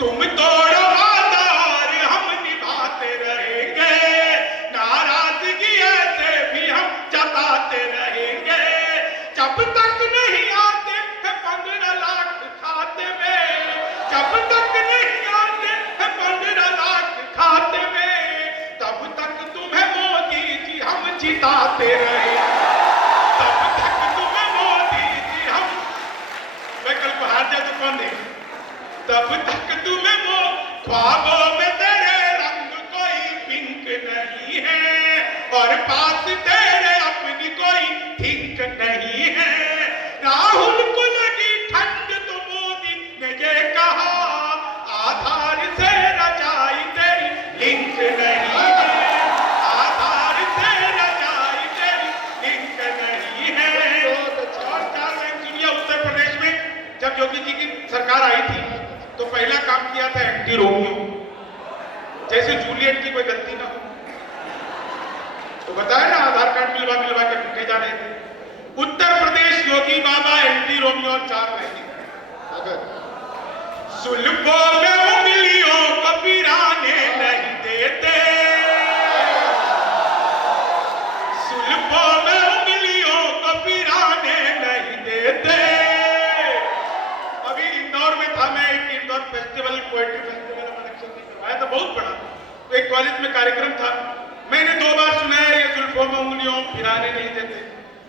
तुम तोड़ो वादा और हम निभाते रहेंगे, नाराजगी ऐसे भी हम जताते रहेंगे। जब तक नहीं आते हैं 15 लाख खाते में, जब तक नहीं आते हैं 15 लाख खाते में, तब तक तुम्हें मोदी जी हम जिताते रहेंगे। तब तक तुम्हें मोदी जी हम, मैं कल को हार जाए तो कौन देगा? तब तक तुम्हें वो ख्वाबों में तेरे रंग कोई पिंक नहीं है, और पास तेरे अपनी कोई थिंक नहीं है। राहुल को लगी ठंड तो मोदी ने ये कहा, आधार से रचाई तेरी लिंक नहीं है, आधार से रचाई तेरी लिंक नहीं है। और 4 सेंचुरियां उत्तर प्रदेश में जब योगी जी की सरकार आई थी तो पहला काम किया था एंटी रोमियो, जैसे जूलियट की कोई गलती ना हो। तो बताया ना, आधार कार्ड मिलवा मिलवा के ढूंढे जा रहे थे। उत्तर प्रदेश योगी बाबा एंटी रोमियो 4 रहे। सुल्फों में उंगलियों को पिराने नहीं देते, सुल्फों में उंगलियों को पिराने नहीं देते। मैं एक Indore festival, poetry festival election में करवाया था, बहुत बड़ा। तो एक कॉलेज में कार्यक्रम था, मैंने 2 बार सुना है ये जुल्फों में उंगलियों फिराने नहीं देते।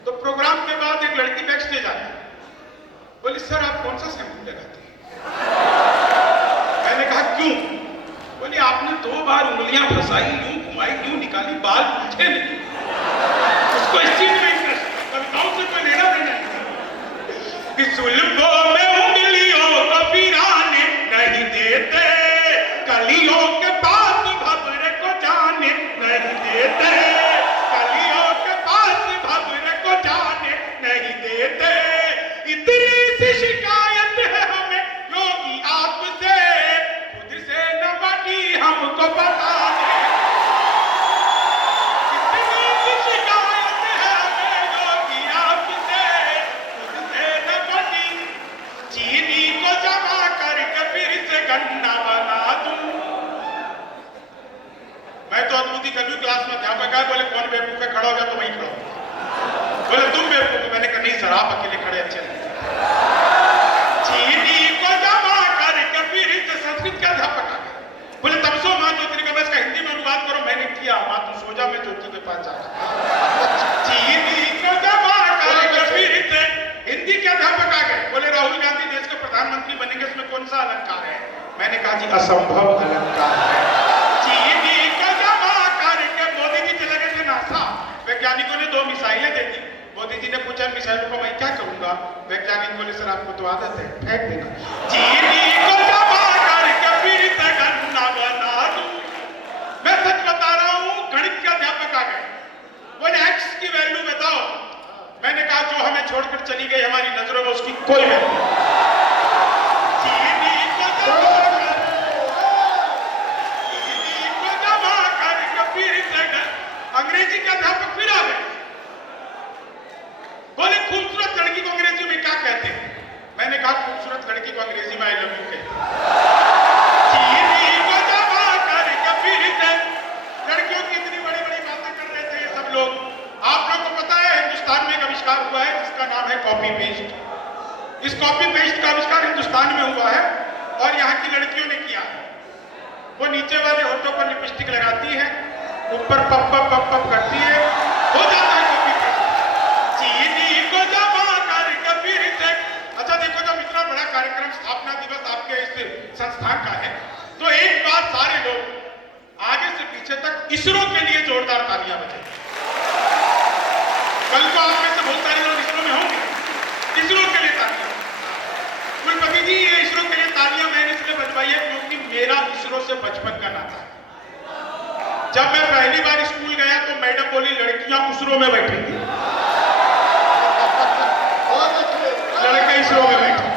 तो प्रोग्राम के बाद एक लड़की बैक स्टेज आई, बोली सर आप कौन सा शैम्पू लगाती हैं? मैंने कहा क्यों? बोली आपने 2 बार उंगलियां फंसाई, यूं घुमाई, यूं निकाली, बाल उलझे नहीं। उसको इस चीज में इंटरेस्ट, कविताओं से कोई लेना देना नहीं। जुल्फों में फिराने नहीं देते, कलियों के पास भंवरे को जाने नहीं देते, कलियों के पास भंवरे को जाने नहीं देते। इतनी सी शिकायत है हमें योगी आपसे, खुद से न बटी हमको बताने। इतनी सी शिकायत है हमें योगी आपसे, खुद से न बटी, चीनी को जमा करके फिर से गन्ना बना दूं। मैं तो अद्भुती कभी क्लास में अध्यापक आए, बोले कौन बेवकूफ है, खड़ा हो गया तो वहीं खड़ा हो। बोले तुम बेवकूफ हो। मैंने कहा नहीं सर, आप अकेले खड़े अच्छे लगते। चीनी को जमा करके फिर से संस्कृत के अध्यापक आ गए, बोले तब सो माँ ज्योति का बस का हिंदी में अनुवाद करो। मैंने किया, माँ तू सो जा, मैं ज्योति के पास जाऊंगा। चीनी को जमा करके फिर से हिंदी के अध्यापक आ गए, बोले राहुल गांधी देश के प्रधानमंत्री बनेंगे, इसमें कौन सा अलंकार है? मैंने कहा जी असंभव अलंकार है। चीनी को जमा करके मोदी जी चले गए थे नासा, वैज्ञानिकों ने 2 मिसाइलें दे दी। मोदी जी ने पूछा मिसाइलों को मैं क्या करूंगा? वैज्ञानिक बोले सर आपको तो आदत है, फेंक देना। चीनी को जमा करके फिर से गन्ना बना दूं। मैं सच बता रहा हूं, गणित के अध्यापक आ गए, बोले एक्स की वैल्यू बताओ। मैंने कहा जो हमें छोड़कर चली गई हमारी नजरों में उसकी कोई वैल्यू नहीं। अंग्रेजी के अध्यापक फिर आ गए, बोले खूबसूरत लड़की को अंग्रेजी में क्या कहते हैं? मैंने कहा खूबसूरत लड़की को अंग्रेजी में आई लव यू कहते हैं। लड़कियों की इतनी बड़ी बड़ी बातें कर रहे थे ये सब लोग। आप लोग को पता है हिंदुस्तान में एक आविष्कार हुआ है जिसका नाम है कॉपी पेस्ट। इस कॉपी पेस्ट का आविष्कार हिंदुस्तान में हुआ है और यहाँ की लड़कियों ने किया है। वो नीचे वाले होठों पर लिपस्टिक लगाती है, ऊपर पप पप पप पप करती है, हो जाता है कॉपी पेस्ट। चीनी को जमा करके फिर से। अच्छा देखो, जब इतना बड़ा कार्यक्रम स्थापना दिवस आपके इस संस्थान का है तो एक बात सारे लोग आगे से पीछे तक इसरो के लिए जोरदार तालियां बजाएं। कल को आप में से बहुत सारे लोग इसरो में होंगे, इसरो के लिए तालियां। कुलपति जी ये इसरो के लिए तालियां मैंने इसलिए बजवाई है क्योंकि मेरा इसरो से बचपन का नाता है। जब मैं पहली बार स्कूल गया तो मैडम बोली लड़कियां इसरो में बैठेंगी, लड़के इसरो में बैठे।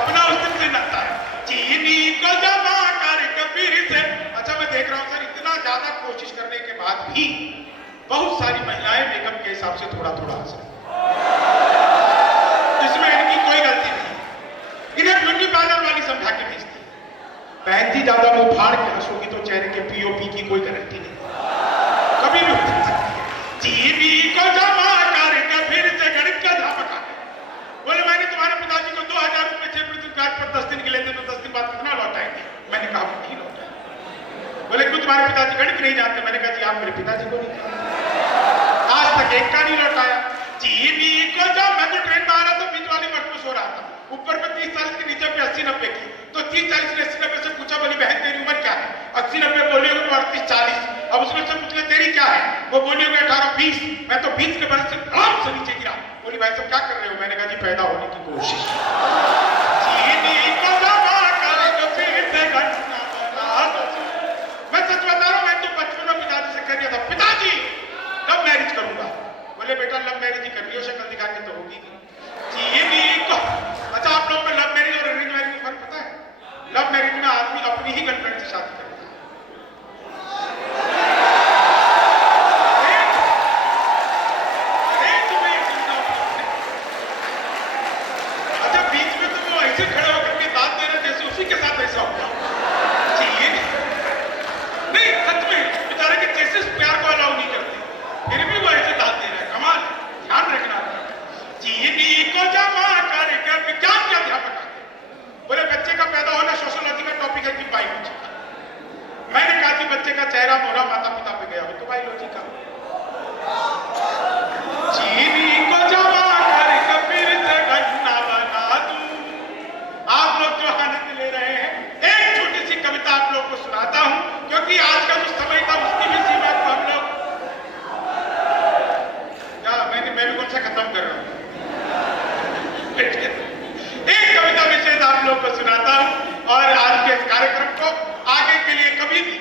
अपना उस दिन से नाता है। चीनी को जमा करके फिर से। अच्छा मैं देख रहा हूं सर, इतना ज्यादा कोशिश करने के बाद भी बहुत सारी महिलाएं मेकअप के हिसाब से थोड़ा थोड़ा हंस रही, इसमें इनकी कोई गलती नहीं। इन्हें ब्यूटी पार्लर वाली समझा के भेजती, बहन जी ज्यादा मुंह फाड़ के हंसोगी तो चेहरे के पीओपी की कोई गारंटी नहीं, कभी भी हो सकती है। जीवी को जमा करके फिर से गणित का अध्यापक आए, बोले मैंने तुम्हारे पिताजी को 2000 रुपए चेक ब्याज पर 10 दिन के लेते तो 10 दिन बाद कितना लौटाएंगे? मैंने कहा नहीं लौटाए। बोले क्यों, तुम्हारे पिताजी गणित नहीं जानते? मैंने कहा जी आप मेरे पिताजी को नहीं जानते, आज तक एक का नहीं लौटाया। जीवी को जब मैं तो ट्रेन में आ रहा था, बीच वाली बस में सो रहा था, ऊपर पे 30 40 की, नीचे पे 80 90 की, तो 30 40 ने 80 90 से पूछा, बोली बहन तेरी उम्र क्या है? 80 90 बोली होगी तो 38 40। अब उसने से पूछ लिया तेरी क्या है? वो बोली होगी 18 20। मैं तो 20 के बरस से आराम से नीचे गिरा। बोली भाई साहब क्या कर रहे हो? मैंने कहा जी पैदा होने की कोशिश। मैं सच बता रहा हूं, मैं तो बचपन में पिताजी से कह दिया था पिताजी लव मैरिज करूंगा। बोले बेटा लव मैरिज ही करनी हो, शक्ल दिखा के तो होगी नहीं। अच्छा आप लोग में लव मैरिज और अरेंज मैरिज में फर्क पता है? लव मैरिज में आदमी अपनी ही गर्लफ्रेंड से शादी करता है, अच्छा बीच में तो वो ऐसे खड़े होकर के दांत दे रहे जैसे उसी के साथ ऐसा होगा। नहीं सच में बेचारे के चेसेस प्यार को अलाउ नहीं करते, फिर भी वो ऐसे दांत दे रहे हैं। कमाल, ध्यान रखना। जीवी को जमा करके विज्ञान के अध्यापक आते, बोले बच्चे का पैदा होना सोशियोलॉजी का टॉपिक है कि बायोलॉजी का? मैंने कहा कि बच्चे का चेहरा मोरा माता पिता पे गया हो तो बायोलॉजी का। जीवी को जमा करके फिर से घटना बना दूं। आप लोग जो आनंद ले रहे हैं, एक छोटी सी कविता आप लोग को सुनाता हूं, क्योंकि आज का जो समय था उसकी भी सीमा को हम लोग क्या मैं भी कौन सा खत्म कर रहा हूं। एक कविता विशेष आप लोग को सुनाता हूं और आज के इस कार्यक्रम को आगे के लिए कभी भी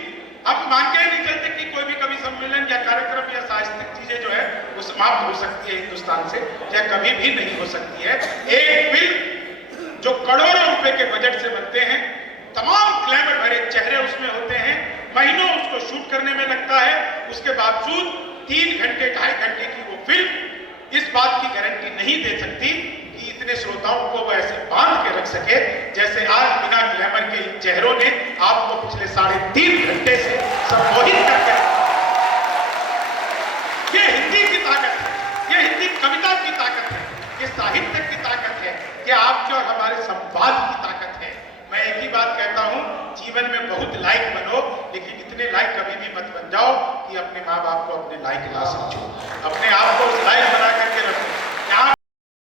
हम मान के नहीं चलते कि कोई भी कवि सम्मेलन या कार्यक्रम या साहित्यिक चीजें जो है वो समाप्त हो सकती है हिंदुस्तान से, या कभी भी नहीं हो सकती है। एक फिल्म जो करोड़ों रुपए के बजट से बनते हैं, तमाम ग्लैमर भरे चेहरे उसमें होते हैं, महीनों उसको शूट करने में लगता है, उसके बावजूद 3 घंटे 2.5 घंटे की वो फिल्म इस बात की गारंटी नहीं दे सकती कि इतने श्रोताओं को वो ऐसे बांध के रख सके जैसे आज बिना ग्लैमर के इन चेहरों ने आपको पिछले 3.5 घंटे से संबोधित करके। ये हिंदी की ताकत है, ये हिंदी कविता की ताकत है, ये साहित्य की ताकत है, ये आपके और हमारे संवाद की ताकत है। मैं एक ही बात कहता हूं, जीवन में बहुत लायक बनो, लेकिन इतने लायक कभी भी मत बन जाओ कि अपने माँ बाप को अपने लायक ना समझो। अपने आप को उस लायक बना करके रखो।